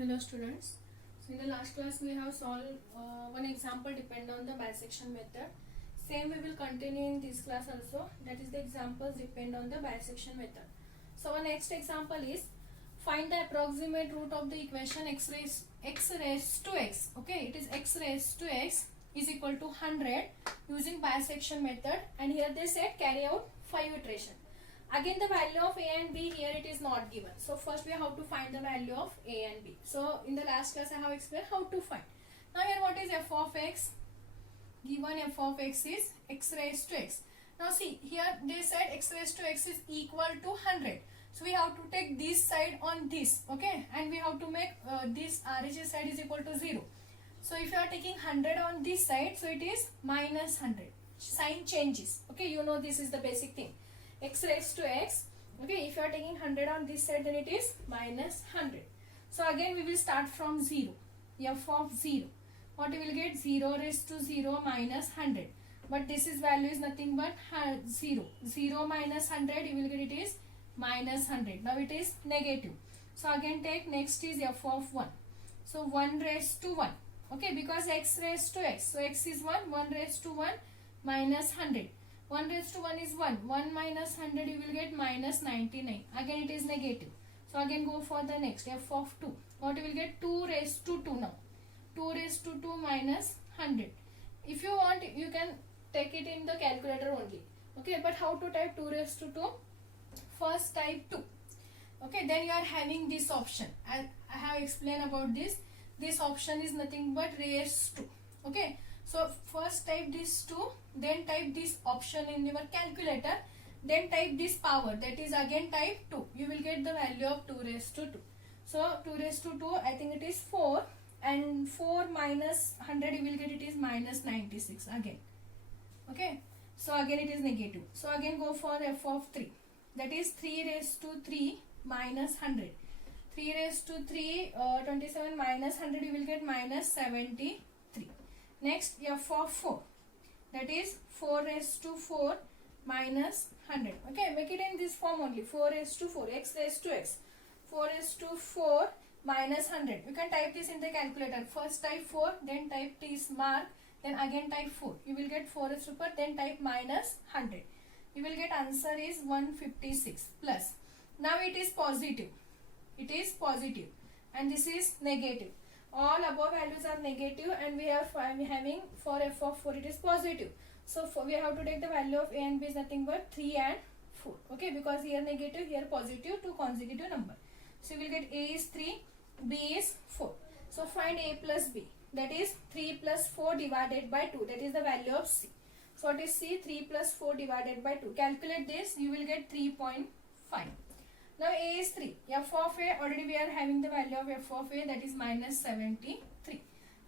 Hello students. So in the last class we have solved one example depend on the bisection method. Same we will continue in this class also. That is the examples depend on the bisection method. So our next example is find the approximate root of the equation x raised to x. Okay, it is x raised to x is equal to 100 using bisection method, and here they said carry out 5 iteration. Again the value of a and b here it is not given. So first we have to find the value of a and b. So in the last class I have explained how to find. Now here what is f of x? Given f of x is x raised to x. Now see here they said x raised to x is equal to 100. So we have to take this side on this, okay, and we have to make this RHS side is equal to 0. So if you are taking 100 on this side, so it is minus 100. Sign changes, okay, you know this is the basic thing. X raised to x, okay, if you are taking 100 on this side, then it is minus 100. So again we will start from 0, f of 0. What we will get? 0 raised to 0 minus 100. But this is value is nothing but 0. 0 minus 100, you will get it is minus 100. Now it is negative. So again take next is f of 1. So 1 raised to 1, okay, because x raised to x. So x is 1, 1 raised to 1 minus 100. 1 raised to 1 is 1. 1 minus 100 you will get minus 99. Again it is negative. So again go for the next f of 2. What you will get? 2 raised to 2 now. 2 raised to 2 minus 100. If you want you can take it in the calculator only. Okay, but how to type 2 raised to 2? First type 2. Okay, then you are having this option. I have explained about this. This option is nothing but raised to. Okay. So first type this 2, then type this option in your calculator, then type this power, that is again type 2. You will get the value of 2 raised to 2. So 2 raised to 2, I think it is 4, and 4 minus 100 you will get it is minus 96 again. Okay, so again it is negative. So again go for f of 3, that is 3 raised to 3 minus 100. 3 raised to 3, 27 minus 100 you will get minus 73. Next f of 4, that is 4 raised to 4 minus 100. Okay, make it in this form only. 4 raised to 4, x raised to x. 4 raised to 4 minus 100. You can type this in the calculator. First type 4, then type this mark, then again type 4. You will get 4 raised to 4, then type minus 100. You will get answer is 156 plus. Now it is positive. It is positive and this is negative. All above values are negative, and we are having for f of 4 it is positive. So we have to take the value of a and b is nothing but 3 and 4. Okay, because here negative, here positive, two consecutive number. So you will get a is 3, b is 4. So find a plus b, that is 3 plus 4 divided by 2, that is the value of c. So what is c? 3 plus 4 divided by 2. Calculate this, you will get 3.5. Now a is 3. F of a, already we are having the value of f of a, that is minus 73.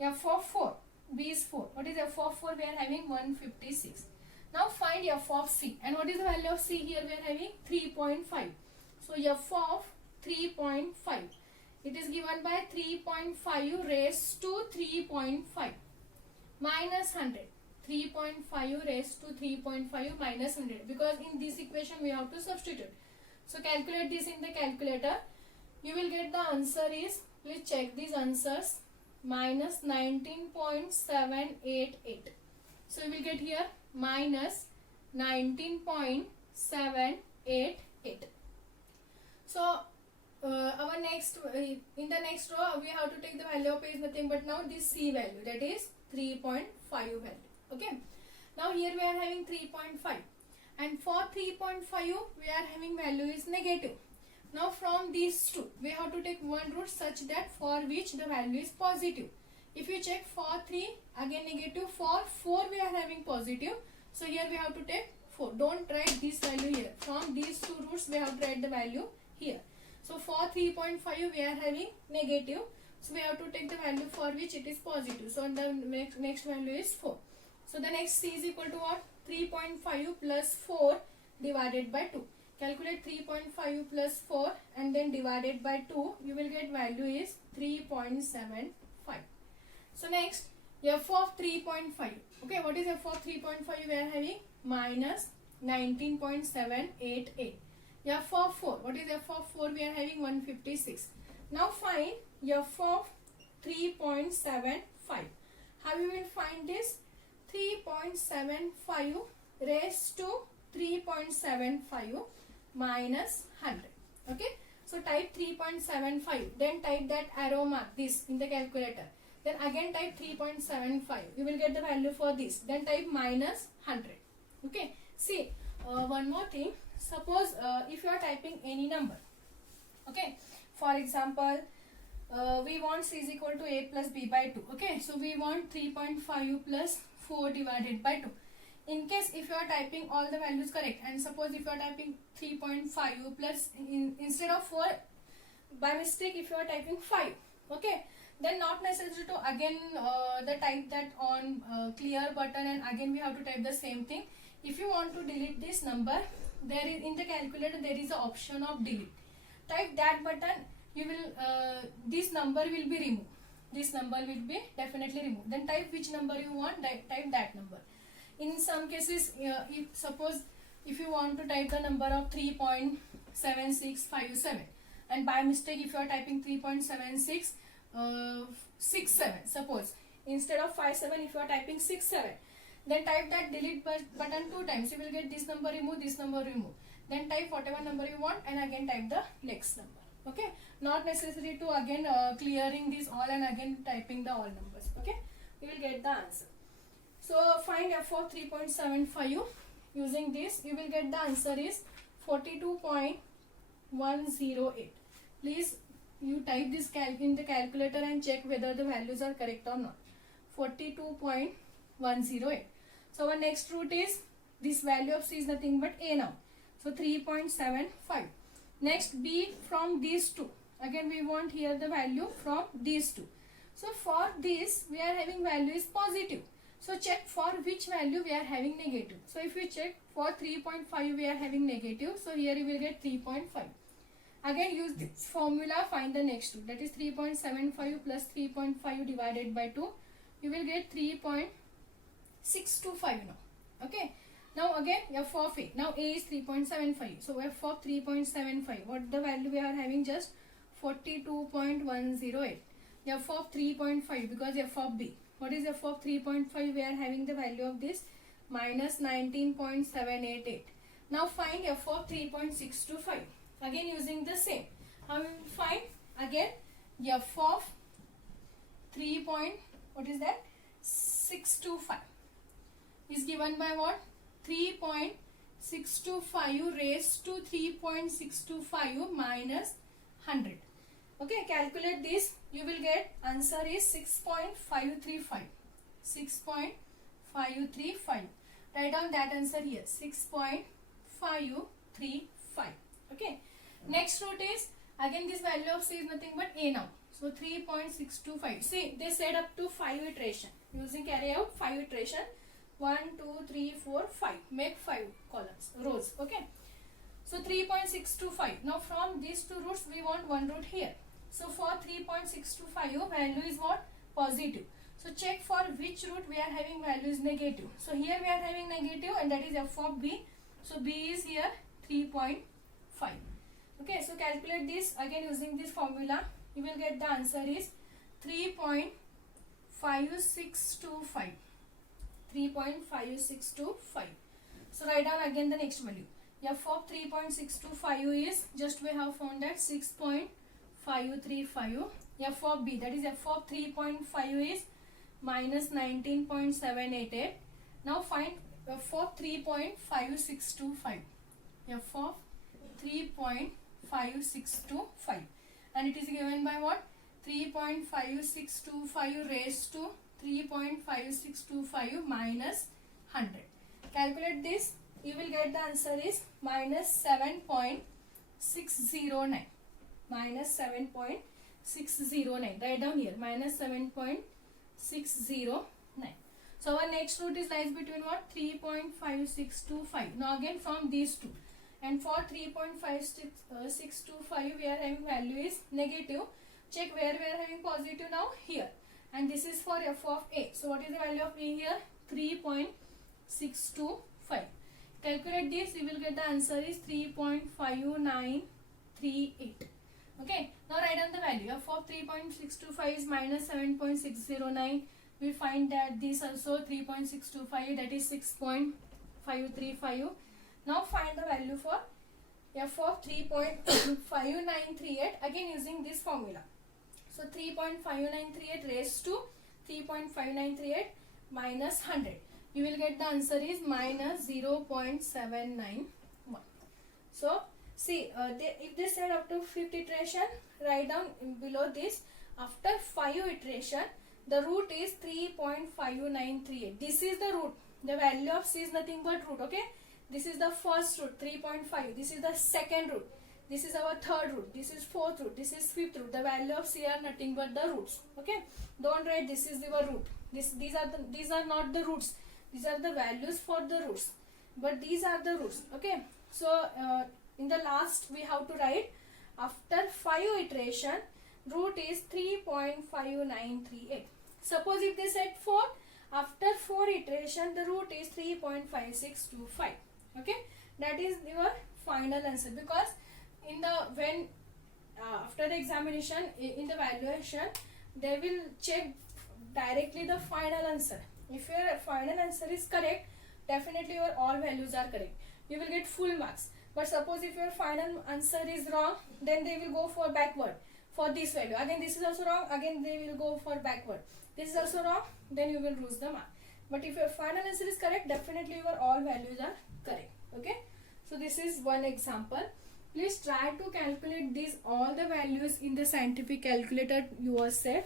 F of 4, b is 4. What is f of 4? We are having 156. Now find f of c. And what is the value of c? Here we are having 3.5. So f of 3.5. It is given by 3.5 raised to 3.5 minus 100. 3.5 raised to 3.5 minus 100. Because in this equation we have to substitute. So calculate this in the calculator. You will get the answer is, please check these answers, minus 19.788. So you will get here minus 19.788. So our next, in the next row we have to take the value of a is nothing but now this c value, that is 3.5 value. Okay. Now here we are having 3.5. And for 3.5 we are having value is negative. Now from these two we have to take one root such that for which the value is positive. If you check for 3 again negative, for 4 we are having positive. So here we have to take 4. Don't write this value here. From these two roots we have to write the value here. So for 3.5 we are having negative. So we have to take the value for which it is positive. So the next value is 4. So the next c is equal to what? 3.5 plus 4 divided by 2. Calculate 3.5 plus 4 and then divided by 2. You will get value is 3.75. So next f of 3.5. Okay, what is f of 3.5? We are having minus 19.788. F of 4. What is f of 4? We are having 156. Now find f of 3.75. How you will find this? 3.75 raised to 3.75 minus 100. Okay, so type 3.75, then type that arrow mark this in the calculator, then again type 3.75, you will get the value for this, then type minus 100. Okay, see, one more thing. Suppose if you are typing any number, okay, for example, we want c is equal to a plus b by 2. Okay, so we want 3.5 plus 4 divided by 2. In case if you are typing all the values correct, and suppose if you are typing 3.5 plus instead of 4, by mistake if you are typing 5, okay, then not necessary to again the type that on clear button, and again we have to type the same thing. If you want to delete this number, there is in the calculator there is an option of delete. Type that button, you will this number will be removed. This number will be definitely removed. Then type which number you want, type that number. In some cases, if suppose if you want to type the number of 3.7657, and by mistake if you are typing 3.7667, suppose instead of 57 if you are typing 67, then type that delete button 2 times. You will get this number remove, this number remove. Then type whatever number you want and again type the next number. Okay, not necessary to again clearing this all and again typing the all numbers. Okay, you will get the answer. So find f of 3.75. Using this you will get the answer is 42.108. Please you type this in the calculator and check whether the values are correct or not. 42.108. So our next root is, this value of c is nothing but a now. So 3.75. Next b from these two. Again we want here the value from these two. So for this we are having value is positive. So check for which value we are having negative. So if we check for 3.5 we are having negative. So here you will get 3.5. Again use this formula, find the next two. That is 3.75 plus 3.5 divided by 2. You will get 3.625 now. Okay. Now again f of a. Now a is 3.75. So f of 3.75. What the value we are having? Just 42.108. F of 3.5 because f of b. What is f of 3.5? We are having the value of this minus 19.788. Now find f of 3.625. Again using the same. How we will find? Again f of 625 is given by what? 3.625 raised to 3.625 minus 100. Okay, calculate this. You will get answer is 6.535. 6.535. Write down that answer here. 6.535. Okay. Next root is, again this value of c is nothing but a now. So 3.625. See, they said up to 5 iteration. Using carry out 5 iteration. 1, 2, 3, 4, 5. Make 5 columns, rows. Okay. So 3.625. Now from these two roots we want one root here. So for 3.625 value is what? Positive. So check for which root we are having value is negative. So here we are having negative and that is f of b. So b is here 3.5. Okay, so calculate this again using this formula. You will get the answer is 3.5625. 3.5625. So write down again the next value. F of 3.625 is, just we have found that 6.535. F of b, that is f of 3.5 is minus 19.788. Now find f of 3.5625. F of 3.5625. And it is given by what? 3.5625 raised to 3.5625 minus 100. Calculate this. You will get the answer is minus 7.609. Minus 7.609. Write down here. Minus 7.609. So our next root is lies between what? 3.5625. Now again from these two. And for 3.5625 we are having value is negative. Check where we are having positive now? Here. And this is for f of a. So what is the value of a here? 3.625. Calculate this. You will get the answer is 3.5938. Okay, now write down the value. F of 3.625 is minus 7.609. We find that this also 3.625, that is 6.535. Now find the value for f of 3.5938 again using this formula. So 3.5938 raised to 3.5938 minus 100. You will get the answer is minus 0.791. So see, if they said up to 5th iteration, write down below this. After 5 iteration, the root is 3.5938. This is the root. The value of c is nothing but root. Okay. This is the first root, 3.5. This is the second root. This is our third root. This is fourth root. This is fifth root. The value of c are nothing but the roots. Okay. Don't write this is the root. These are not the roots. These are the values for the roots. But these are the roots. Okay. So in the last we have to write after 5 iteration, root is 3.5938. Suppose if they said 4, after 4 iteration the root is 3.5625. Okay, that is your final answer, because in the after the examination in the valuation they will check directly the final answer. If your final answer is correct, definitely your all values are correct, you will get full marks. But suppose if your final answer is wrong, then they will go for backward for this value. Again this is also wrong, again they will go for backward. This is also wrong, then you will lose the mark. But if your final answer is correct, definitely your all values are correct. Okay, so this is one example. Please try to calculate these all the values in the scientific calculator yourself.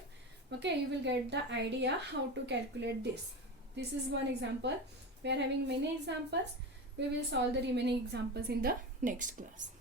Okay, you will get the idea how to calculate this. This is one example. We are having many examples. We will solve the remaining examples in the next class.